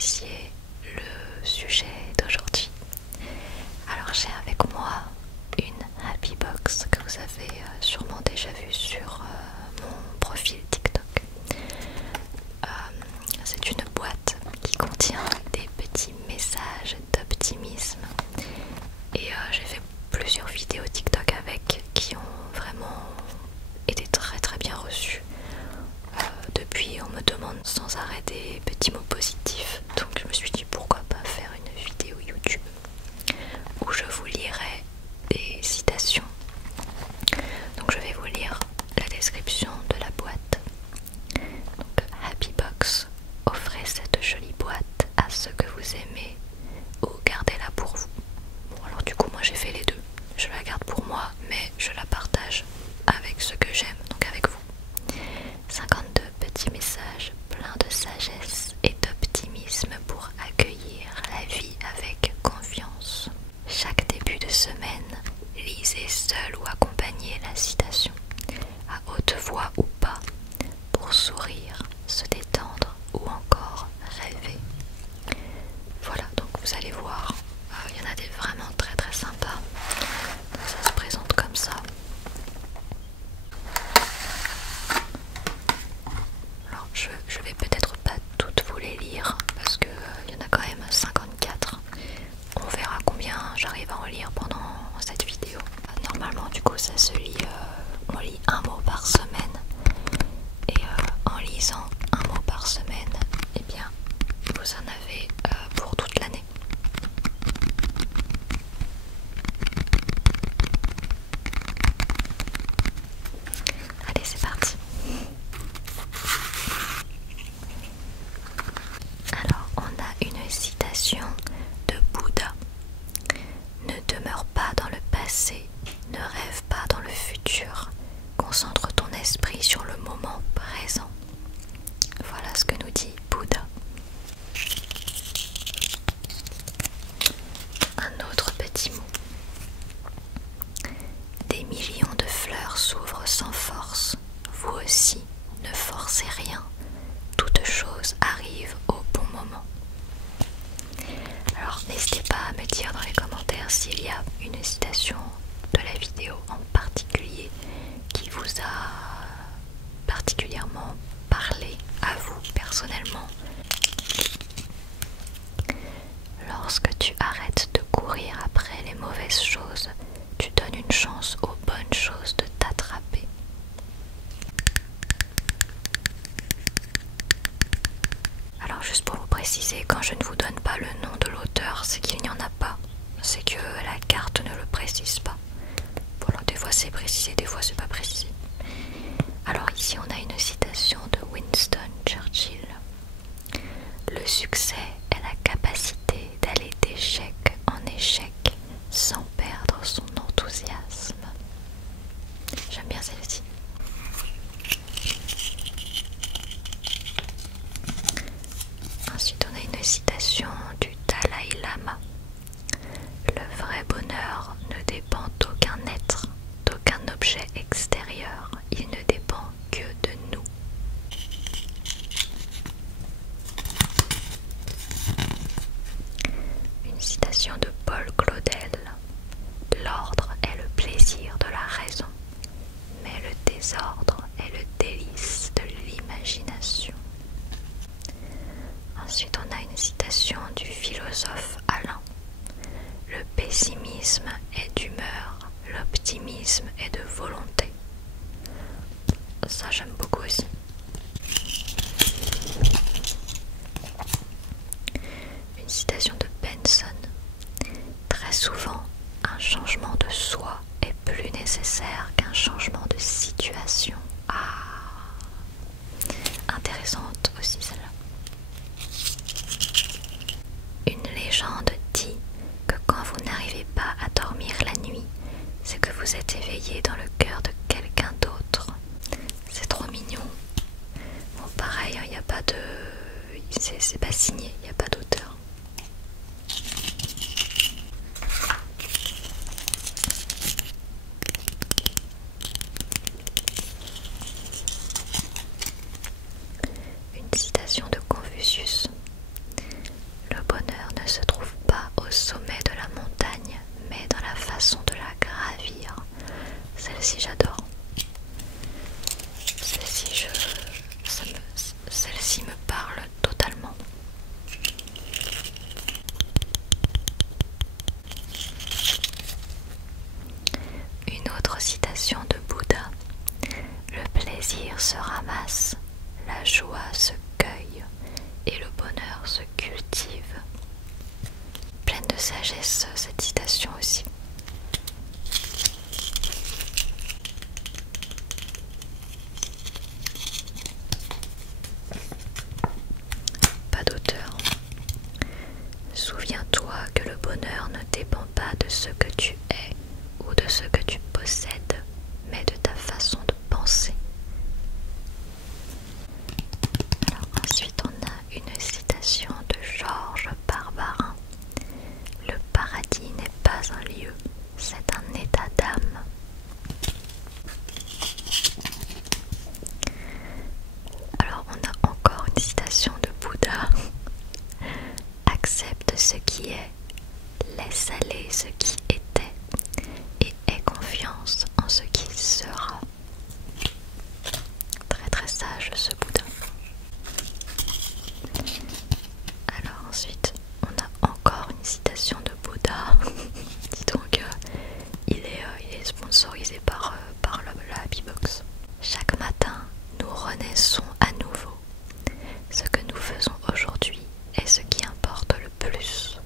apprécié le sujet d'aujourd'hui. Alors j'ai avec moi une Happy Box que vous avez sûrement déjà vue sur mon profil TikTok. C'est une boîte qui contient des petits messages d'optimisme et j'ai fait plusieurs vidéos TikTok avec qui ont vraiment été très bien reçues. Depuis on me demande sans arrêt des petits mots positifs, donc je me suis dit pourquoi pas faire une vidéo YouTube où je vous lirai des citations. Donc je vais vous lire la description de la boîte. Donc Happy Box, offrez cette jolie boîte à ceux que vous aimez ou gardez-la pour vous. Bon alors du coup moi j'ai fait les deux. Je la garde pour moi mais je la partage avec ceux que j'aime, donc avec vous. 52 petits messages pleins de sagesse et d'optimisme pour accueillir la vie avec confiance. Chaque début de semaine, lisez seul ou accompagné la citation, à haute voix ou pas, pour sourire, se détendre ou encore rêver. Voilà, donc vous allez voir, il y en a des vraiment très sympas. Donc ça se présente comme ça. Alors je vais peut-être pas toutes vous les lire parce que il y en a quand même 54. On verra combien j'arrive à en lire pendant cette vidéo. Normalement du coup ça se lit, on lit un mot par semaine. Et en lisant un mot par semaine, eh bien vous en avez pour toute l'année. Allez c'est parti. Alors on a une citation de Bouddha. Ne demeure pas dans le passé, ne rêve pas dans le futur, concentre ton esprit sur le moment présent. Voilà ce que nous dit Bouddha. Un autre petit mot. Des millions de fleurs s'ouvrent sans force, vous aussi ne forcez rien, toute chose arrive au bon moment. Alors n'hésitez pas à me dire dans les commentaires s'il y a une citation de la vidéo en particulier qui vous a particulièrement parlé à vous personnellement. Lorsque tu arrêtes de courir après les mauvaises choses, tu donnes une chance aux bonnes choses de t'attraper. Alors juste pour vous préciser, quand je ne vous donne pas le nom de l'auteur, c'est qu'il n'y en a pas. C'est que la carte ne le précise pas. Voilà, des fois c'est précisé, des fois c'est pas précisé. Alors ici on a une citation de Winston Churchill. Le succès est la capacité d'aller d'échec en échec sans perdre son enthousiasme. J'aime bien celle-ci. Ensuite on a une citation du Dalai Lama. Le vrai bonheur ne dépend d'aucun être, d'aucun objet extérieur, il ne dépend que de nous. Une citation de Paul Claudel. L'ordre est le plaisir de la raison, mais le désordre est le délice de l'imagination. Ensuite on a une citation du philosophe Alain. Le pessimisme est d'humeur, l'optimisme est de volonté. Ça j'aime beaucoup aussi. Une citation de Benson. Très souvent, un changement de soi est plus nécessaire qu'un changement de situation. Ah, intéressante aussi celle-là. Une légende dit que quand vous n'arrivez pas à dormir la nuit, c'est que vous êtes éveillé dans le cœur de quelqu'un d'autre. C'est trop mignon. Bon pareil, il n'y a pas de... c'est pas signé, il n'y a pas d'auteur. Une citation sagesse cette citation aussi. Pas d'auteur. Souviens-toi que le bonheur ne dépend pas de ce que tu es ou de ce que tu possèdes, mais de ta façon de penser. Alors ensuite on a une citation de Georges Barbarin. Le paradis n'est pas un lieu, c'est un état d'âme. Alors on a encore une citation de Bouddha. Accepte ce qui est, laisse aller ce qui était et aie confiance en ce qui sera. Très très sage ce Bouddha. Alors ensuite on a encore une citation de Bouddha. Dis donc il est sponsorisé par la Happybox. Chaque matin nous renaissons à nouveau. Ce que nous faisons aujourd'hui est ce qui importe le plus.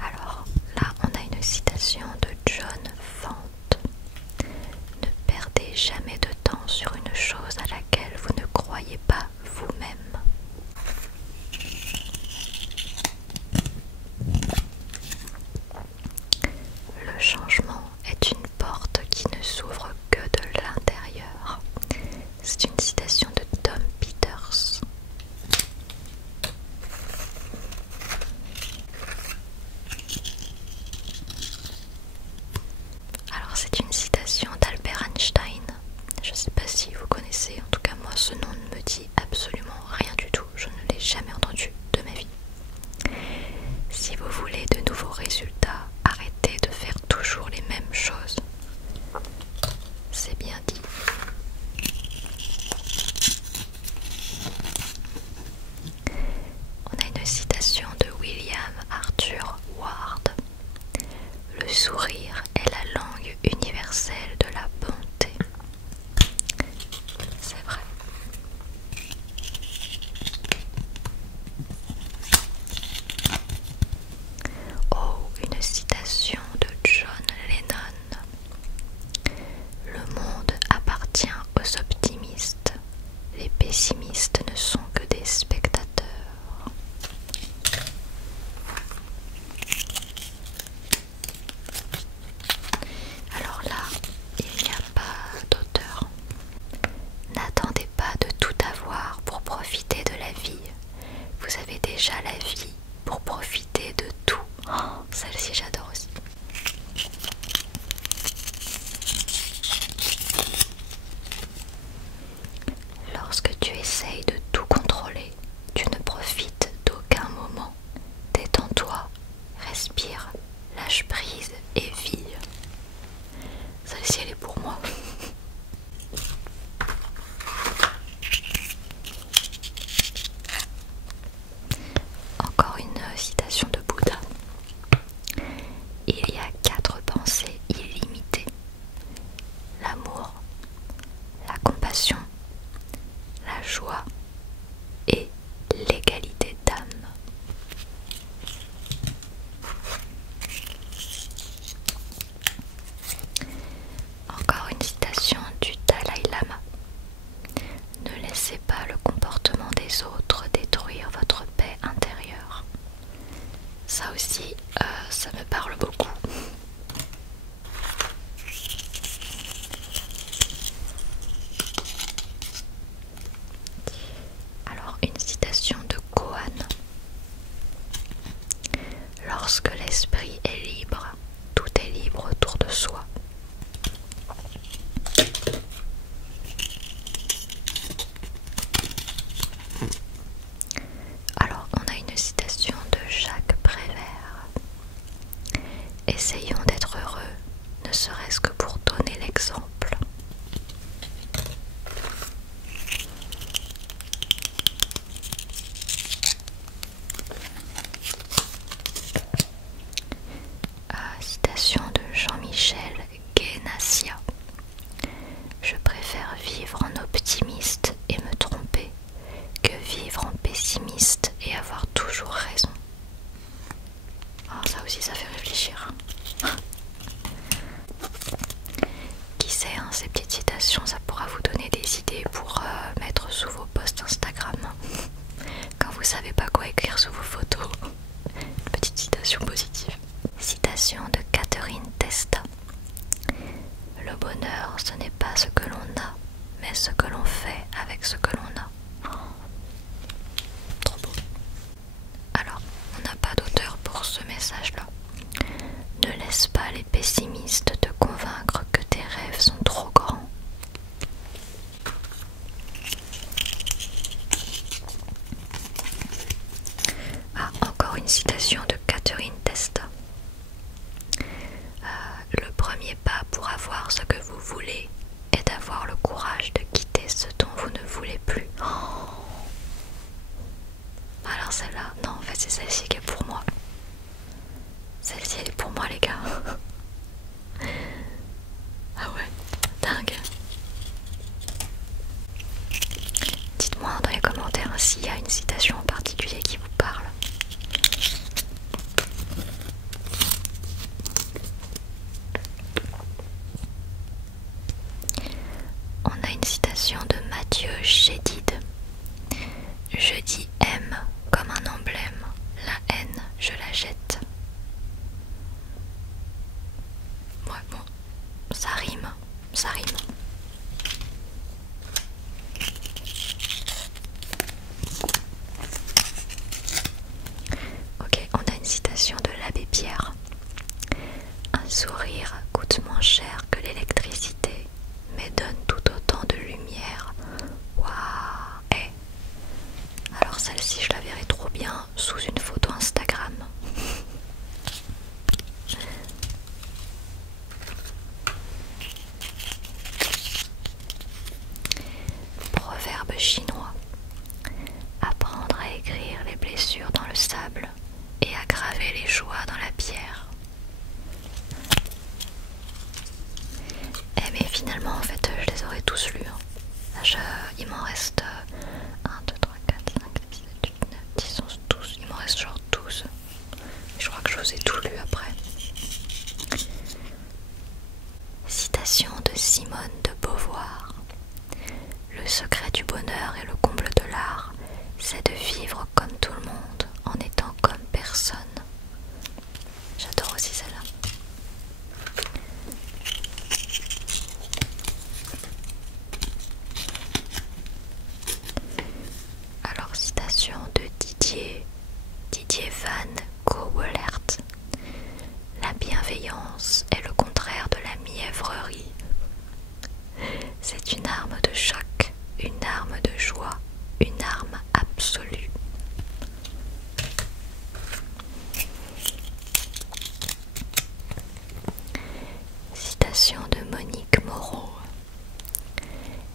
Alors là on a une citation de John Fante. Ne perdez jamais de temps sur une chose à laquelle vous ne croyez pas vous-même. Le changement est une porte qui ne s'ouvre que de l'intérieur. C'est une citation de Tom Peters. Alors c'est une citation d'Albert Einstein. Je ne sais pas si vous connaissez, en tout cas moi ce nom ne me dit absolument rien du tout. Je ne l'ai jamais entendu de ma vie. Si vous voulez de nouveaux résultats, arrêtez de faire toujours les mêmes choses. C'est bien dit. On a une citation de William Arthur Ward. Le sourire est la langue universelle de la bonté. C'est vrai. Oh, une citation de John Lennon. Le monde appartient aux optimistes. Les pessimistes ne sont que des spectateurs. Alors là, il n'y a pas d'auteur. N'attendez pas de tout avoir pour profiter de la vie. Vous avez déjà la vie pour profiter de tout. Oh, celle-ci j'adore aussi. Lorsque tu essayes de tout contrôler, tu ne profites d'aucun moment. Détends-toi, respire, lâche prise et vis. Celle-ci elle est pour moi. Encore une citation de Bouddha. Il y a 4 pensées illimitées. L'amour, la compassion, la joie et l'égalité d'âme. Encore une citation du Dalai Lama. Ne laissez pas le comportement des autres détruire votre paix intérieure. Ça aussi, ça me parle beaucoup. Alors, une citation de Kohan. Lorsque l'esprit est libre, tout est libre autour de soi. Alors, on a une citation de Jacques Prévert. fait avec ce que l'on a. Trop beau. Alors, on n'a pas d'auteur pour ce message-là. Ne laisse pas les pessimistes te convaincre que tes rêves sont trop grands. Ah, encore une citation de Catherine Testa. Le premier pas pour avoir ce que vous voulez est d'avoir le courage de quitter ce dont vous ne voulez plus. Oh. Alors celle-là, non en fait c'est celle-ci qui est pour moi. Celle-ci elle est pour moi les gars. Ah ouais, dingue. Dites-moi dans les commentaires s'il y a une citation en particulier qui vous parle. On a une citation de Mathieu Chédid. Je dis aime comme un emblème, la haine je la jette. Ouais bon, ça rime, ça rime. Ok, on a une citation de l'abbé Pierre. Un sourire coûte moins cher que l'électricité, mais donne tout autant de lumière. Waouh! Eh, alors celle-ci, je la verrai trop bien sous une photo Instagram. Proverbe chinois. Apprendre à écrire les blessures dans le sable et à graver les joies dans la pierre. Eh mais finalement en fait je les aurais tous lus. Il m'en reste 1, 2, 3, 4, 5, 6, 7, 8, 9, 10, 11, 12. Il m'en reste genre 12. Je crois que je vous ai tout lu après. Citation de Simone de Beauvoir. Le secret du bonheur et le comble de l'art, c'est de vivre comme tout le monde en étant comme personne. J'adore aussi celle-là. Alors, citation de Didier Van Gogolert. La bienveillance est le contraire de la mièvrerie. C'est une arme de choc, une arme de joie, une arme absolue. Citation de Monique Moreau.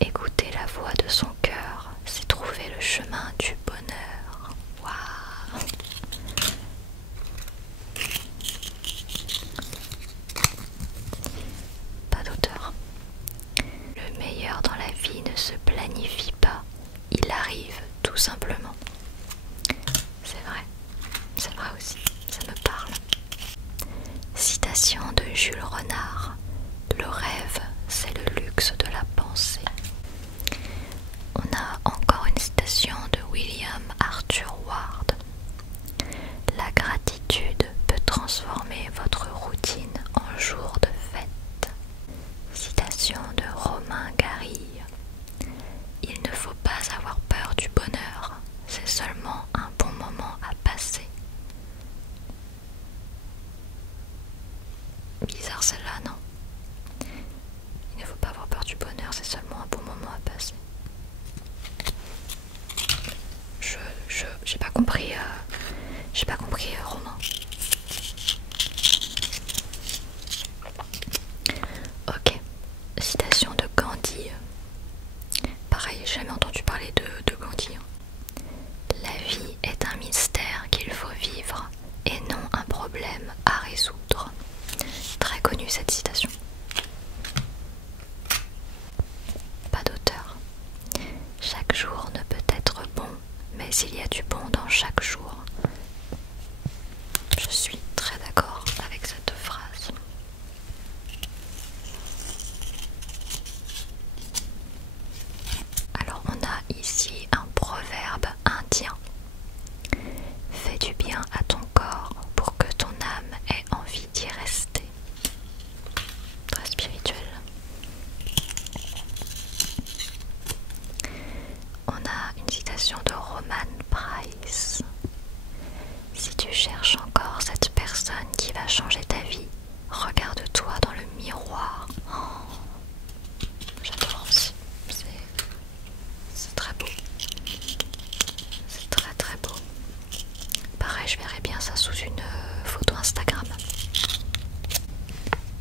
Écouter la voix de son cœur, c'est trouver le chemin du bonheur. Waouh! Pas d'auteur. Le meilleur dans la vie ne se planifie pas, il arrive tout simplement. C'est vrai aussi, ça me parle. Citation de Jules Renard. Le rêve, c'est le luxe de la pensée. On a encore une citation de William Arthur Ward. La gratitude peut transformer votre routine en jour de fête. Citation de Romain Gary. Il ne faut pas avoir peur du bonheur, c'est seulement un bon moment à passer. Bizarre celle-là, non? Il ne faut pas avoir peur du bonheur, c'est seulement un bon moment à passer. J'ai pas compris, Romain. Ok, citation de Gandhi. Pareil, j'ai jamais entendu parler de Gandhi. La vie est un mystère qu'il faut vivre et non un problème à résoudre. Très connue cette citation. Pas d'auteur. Chaque jour ne peut être bon, mais il y a du bon dans chaque jour. Je suis très d'accord avec cette phrase. Alors on a ici un proverbe indien. Fais du bien à ton corps pour que ton âme ait envie d'y rester. Très spirituel. citation de Roman Price. Si tu cherches encore cette personne qui va changer ta vie, regarde-toi dans le miroir. Oh, j'adore aussi. C'est très beau. C'est très très beau. Pareil, je verrais bien ça sous une photo Instagram.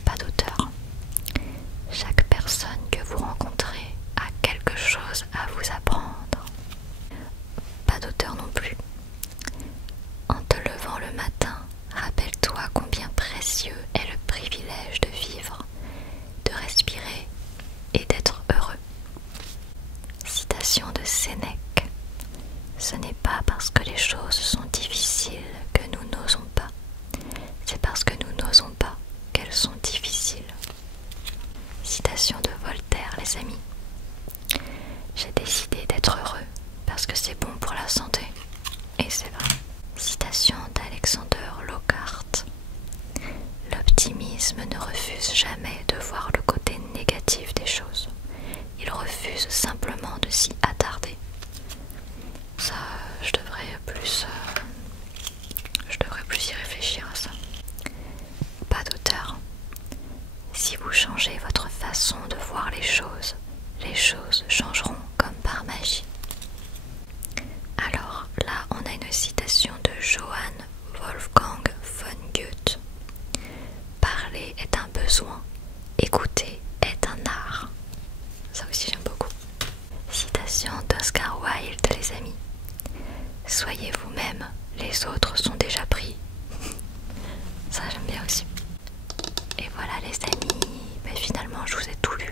Pas d'auteur. Chaque personne que vous rencontrez a quelque chose à vous apprendre. Pas d'auteur non plus. En te levant le matin, rappelle-toi combien précieux est le privilège de vivre, de respirer et d'être heureux. Citation de Sénèque. Ce n'est pas parce que les choses sont difficiles que nous n'osons pas. C'est parce que nous n'osons pas qu'elles sont difficiles. Citation de Voltaire, les amis. J'ai décidé d'être heureux parce que c'est bon pour la santé. Et c'est vrai. Citation d'Alexander Lockhart. L'optimisme ne refuse jamais de voir le côté négatif des choses. Il refuse simplement de s'y attarder. Ça, je devrais plus y réfléchir à ça. Pas d'auteur. Si vous changez votre façon de voir les choses changeront comme par magie. Alors là, on a une citation de Johann Wolfgang von Goethe. Parler est un besoin, écouter est un art. Ça aussi j'aime beaucoup. Citation d'Oscar Wilde, les amis. Soyez vous-même, les autres sont déjà pris. Ça j'aime bien aussi. Et voilà les amis, finalement je vous ai tout lu.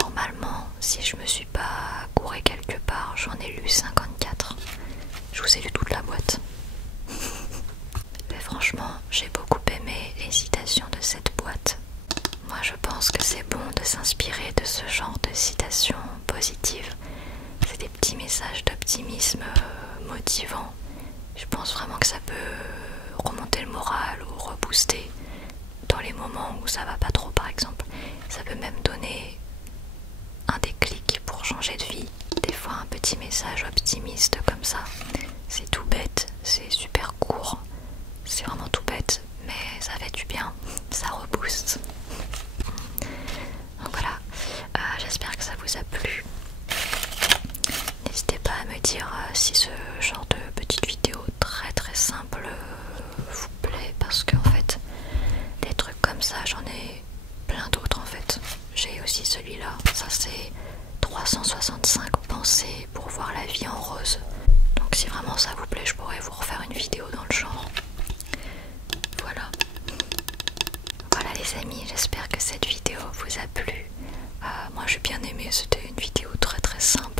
Normalement, si je me suis pas courée quelque part, j'en ai lu 54. Je vous ai lu toute la boîte. Mais franchement, j'ai beaucoup aimé les citations de cette boîte. Moi je pense que c'est bon de s'inspirer de ce genre de citations positives. C'est des petits messages d'optimisme motivants. Je pense vraiment que ça peut remonter le moral ou rebooster dans les moments où ça va pas trop par exemple. Ça peut même donner un déclic pour changer de vie. Des fois un petit message optimiste comme ça, c'est tout bête, c'est super court, c'est vraiment tout bête, mais ça fait du bien, ça rebooste. Donc voilà, j'espère que ça vous a plu. N'hésitez pas à me dire si ce genre de petite vidéo très très simple vous plaît, parce qu'en fait des trucs comme ça j'en ai plein d'autres en fait. J'ai aussi celui-là, ça c'est 365 pensées pour voir la vie en rose. Donc si vraiment ça vous plaît, je pourrais vous refaire une vidéo dans le genre. Voilà. Voilà les amis, j'espère que cette vidéo vous a plu. Moi j'ai bien aimé, c'était une vidéo très très simple.